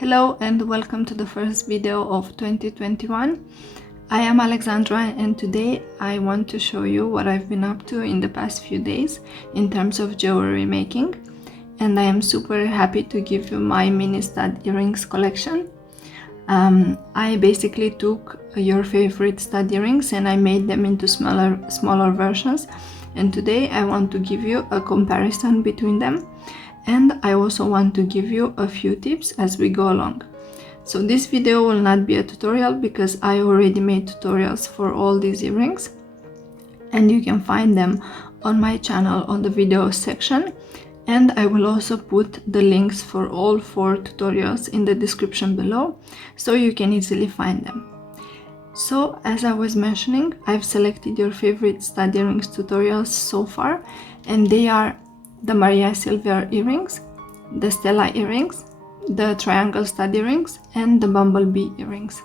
Hello and welcome to the first video of 2021. I am Alexandra and today I want to show you what I've been up to in the past few days in terms of jewelry making, and I am super happy to give you my mini stud earrings collection. I basically took your favorite stud earrings and I made them into smaller versions, and today I want to give you a comparison between them. And I also want to give you a few tips as we go along. So this video will not be a tutorial because I already made tutorials for all these earrings, and you can find them on my channel on the video section, and I will also put the links for all 4 tutorials in the description below so you can easily find them. So as I was mentioning, I've selected your favorite stud earrings tutorials so far, and they are the Maria silver earrings, the Stella earrings, the triangle stud earrings, and the Bumblebee earrings.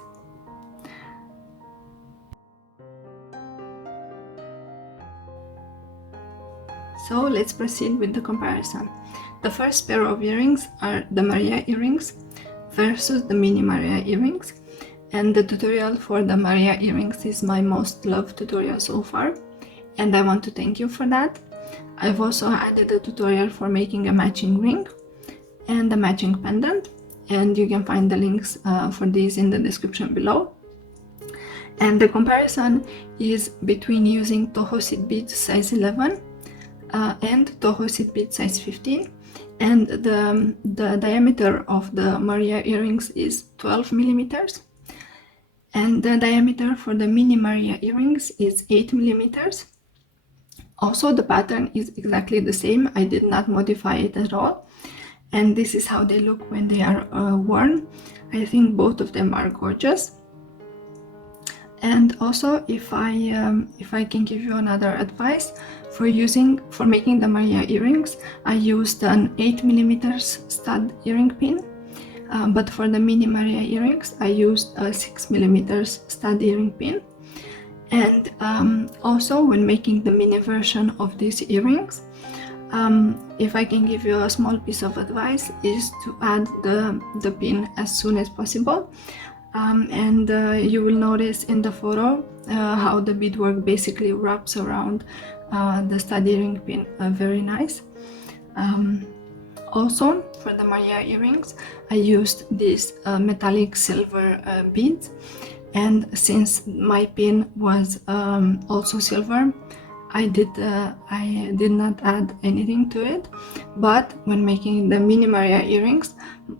So let's proceed with the comparison. The first pair of earrings are the Maria earrings versus the mini Maria earrings, and the tutorial for the Maria earrings is my most loved tutorial so far, and I want to thank you for that. I've also added a tutorial for making a matching ring and a matching pendant, and you can find the links for these in the description below. And the comparison is between using Toho seed beads size 11 and Toho seed beads size 15, and the diameter of the Maria earrings is 12 millimeters, and the diameter for the mini Maria earrings is 8 millimeters. Also, the pattern is exactly the same. I did not modify it at all, and this is how they look when they are worn. I think both of them are gorgeous. And also, if I can give you another advice for making the Maria earrings, I used an 8 millimeters stud earring pin, but for the mini Maria earrings I used a 6 millimeters stud earring pin. And also, when making the mini version of these earrings, if I can give you a small piece of advice, is to add the pin as soon as possible. And you will notice in the photo how the beadwork basically wraps around the stud earring pin, very nice. Also, for the Maria earrings, I used these metallic silver beads. And since my pin was also silver, I did not add anything to it. But when making the mini Maria earrings,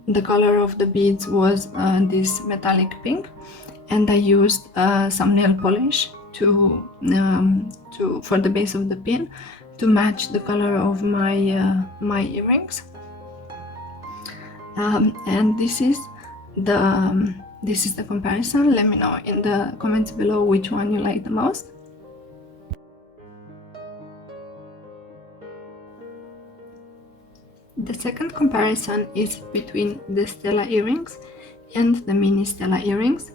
the color of the beads was this metallic pink, and I used some nail polish for the base of the pin to match the color of my earrings. And this is the comparison. Let me know in the comments below which one you like the most. The second comparison is between the Stella earrings and the mini Stella earrings,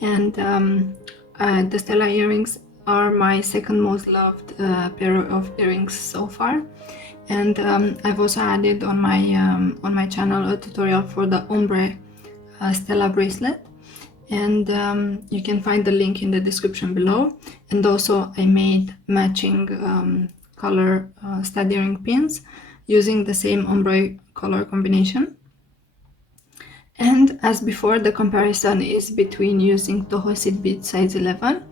and the Stella earrings are my second most loved pair of earrings so far. And I've also added on my channel a tutorial for the ombre Stella bracelet, and you can find the link in the description below. And also I made matching color stud earring pins using the same ombre color combination. And as before, the comparison is between using Toho seed bead size 11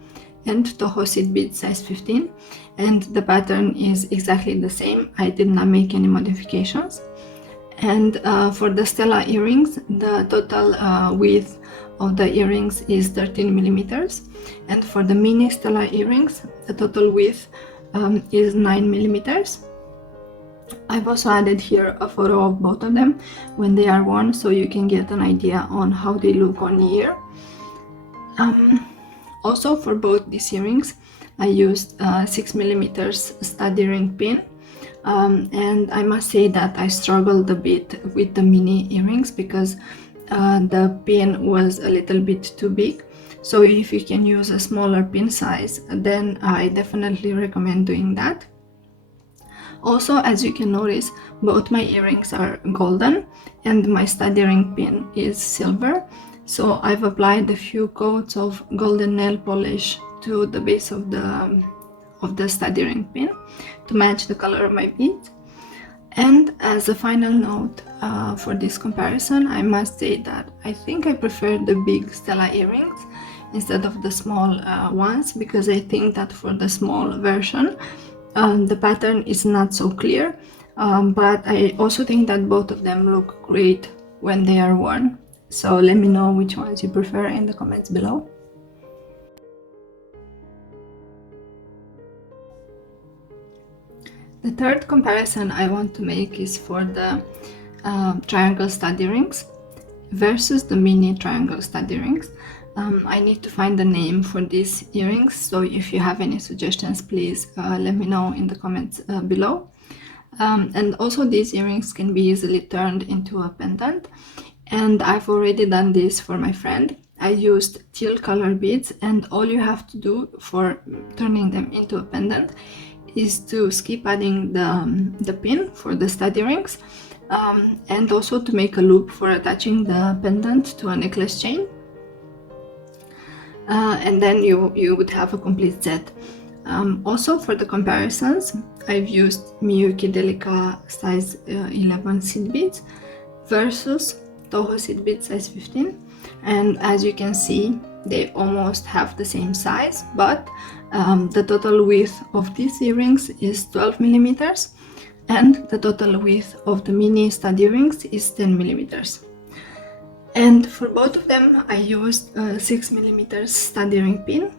and Toho seed bead size 15, and the pattern is exactly the same. I did not make any modifications. And for the Stella earrings, the total width of the earrings is 13 millimeters, and for the mini Stella earrings, the total width is 9 millimeters. I've also added here a photo of both of them when they are worn, so you can get an idea on how they look on ear. Also, for both these earrings, I used 6 millimeters stud earring pin. And I must say that I struggled a bit with the mini earrings because the pin was a little bit too big. So if you can use a smaller pin size, then I definitely recommend doing that. Also, as you can notice, both my earrings are golden and my study ring pin is silver. So I've applied a few coats of golden nail polish to the base of the study ring pin to match the color of my beads. And as a final note for this comparison, I must say that I think I prefer the big Stella earrings instead of the small ones, because I think that for the small version the pattern is not so clear, but I also think that both of them look great when they are worn. So let me know which ones you prefer in the comments below. The third comparison I want to make is for the triangle study rings versus the mini triangle study rings. I need to find the name for these earrings, so if you have any suggestions, please let me know in the comments below. And also these earrings can be easily turned into a pendant, and I've already done this for my friend. I used teal color beads, and all you have to do for turning them into a pendant is to skip adding the pin for the study rings, and also to make a loop for attaching the pendant to a necklace chain. And then you would have a complete set. Also for the comparisons, I've used Miyuki Delica size 11 seed beads versus Toho seed beads size 15, and as you can see, they almost have the same size, but the total width of these earrings is 12 millimeters, and the total width of the mini study rings is 10 millimeters. And for both of them, I used a 6 millimeters study ring pin,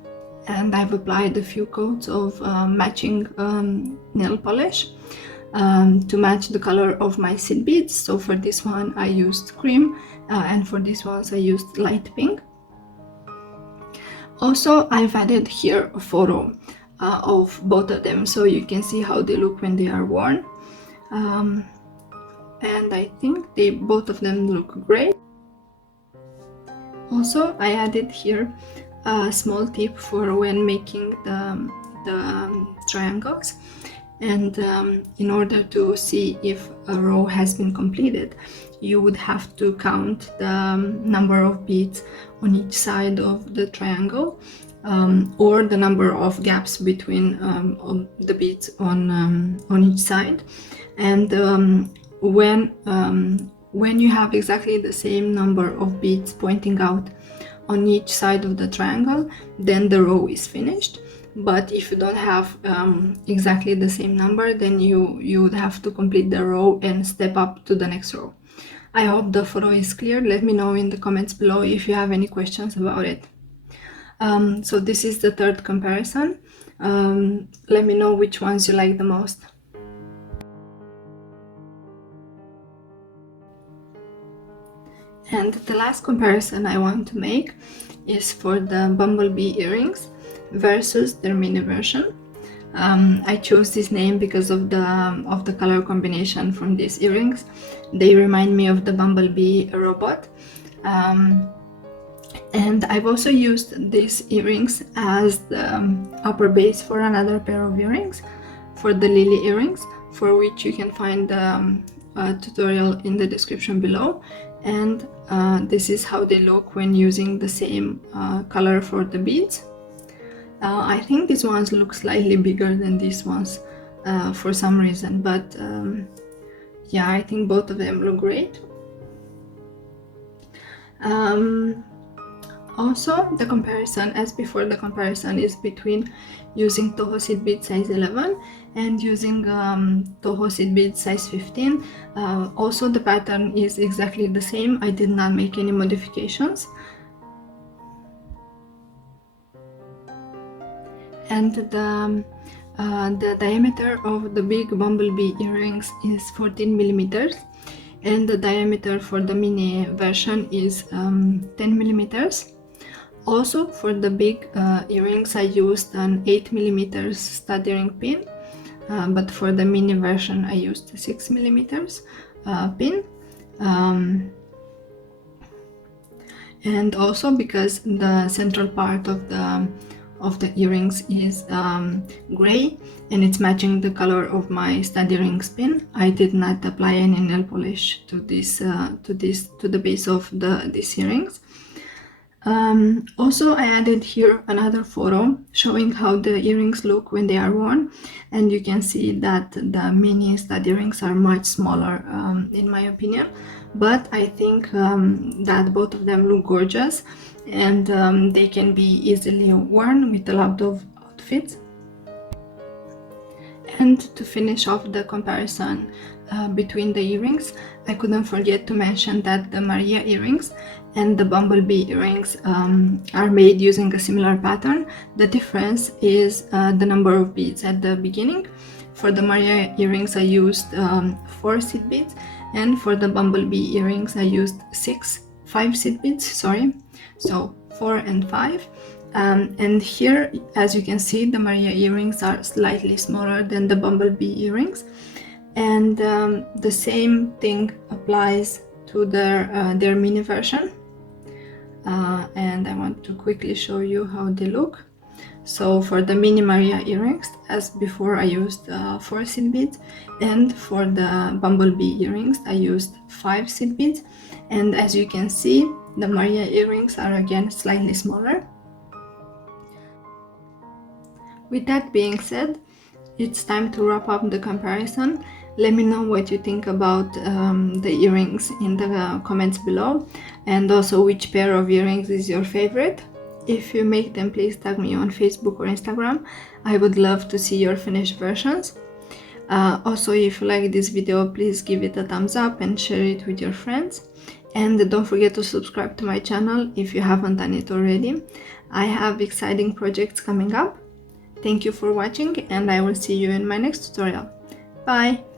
and I've applied a few coats of matching nail polish to match the color of my seed beads. So for this one I used cream, and for these ones I used light pink. Also, I've added here a photo of both of them, so you can see how they look when they are worn, and I think both of them look great. Also, I added here a small tip for when making the triangles, and in order to see if a row has been completed, you would have to count the number of beads on each side of the triangle, or the number of gaps between the beads on each side. And when you have exactly the same number of beads pointing out on each side of the triangle, then the row is finished. But if you don't have exactly the same number, then you would have to complete the row and step up to the next row. I hope the photo is clear. Let me know in the comments below if you have any questions about it. So this is the third comparison. Let me know which ones you like the most. And the last comparison I want to make is for the Bumblebee earrings versus their mini version. I chose this name because of the color combination from these earrings. They remind me of the Bumblebee robot. And I've also used these earrings as the upper base for another pair of earrings, for the Lily earrings, for which you can find a tutorial in the description below. And this is how they look when using the same color for the beads. I think these ones look slightly bigger than these ones for some reason, but yeah, I think both of them look great. Also, the comparison, as before, the comparison is between using Toho seed bead size 11 and using Toho seed bead size 15. Also, the pattern is exactly the same. I did not make any modifications. And the diameter of the big Bumblebee earrings is 14 millimeters, and the diameter for the mini version is 10 millimeters. Also, for the big earrings I used an 8 millimeters study ring pin, but for the mini version I used a 6 millimeters pin. And also, because the central part of of the earrings is gray, and it's matching the color of my stud earrings pin. I did not apply any nail polish to the base of these earrings. Also, I added here another photo showing how the earrings look when they are worn, and you can see that the mini stud earrings are much smaller in my opinion, but I think that both of them look gorgeous, and they can be easily worn with a lot of outfits. And to finish off the comparison between the earrings, I couldn't forget to mention that the Maria earrings and the Bumblebee earrings are made using a similar pattern. The difference is the number of beads at the beginning. For the Maria earrings I used 4 seed beads, and for the Bumblebee earrings I used 5 seed beads, sorry, so 4 and 5. And here, as you can see, the Maria earrings are slightly smaller than the Bumblebee earrings, and the same thing applies to their mini version. And I want to quickly show you how they look. So for the mini Maria earrings, as before, I used 4 seed beads, and for the Bumblebee earrings I used 5 seed beads, and as you can see, the Maria earrings are again slightly smaller. With that being said, it's time to wrap up the comparison. Let me know what you think about the earrings in the comments below, and also which pair of earrings is your favorite. If you make them, please tag me on Facebook or Instagram. I would love to see your finished versions. Also, if you like this video, please give it a thumbs up and share it with your friends. And don't forget to subscribe to my channel if you haven't done it already. I have exciting projects coming up. Thank you for watching, and I will see you in my next tutorial. Bye!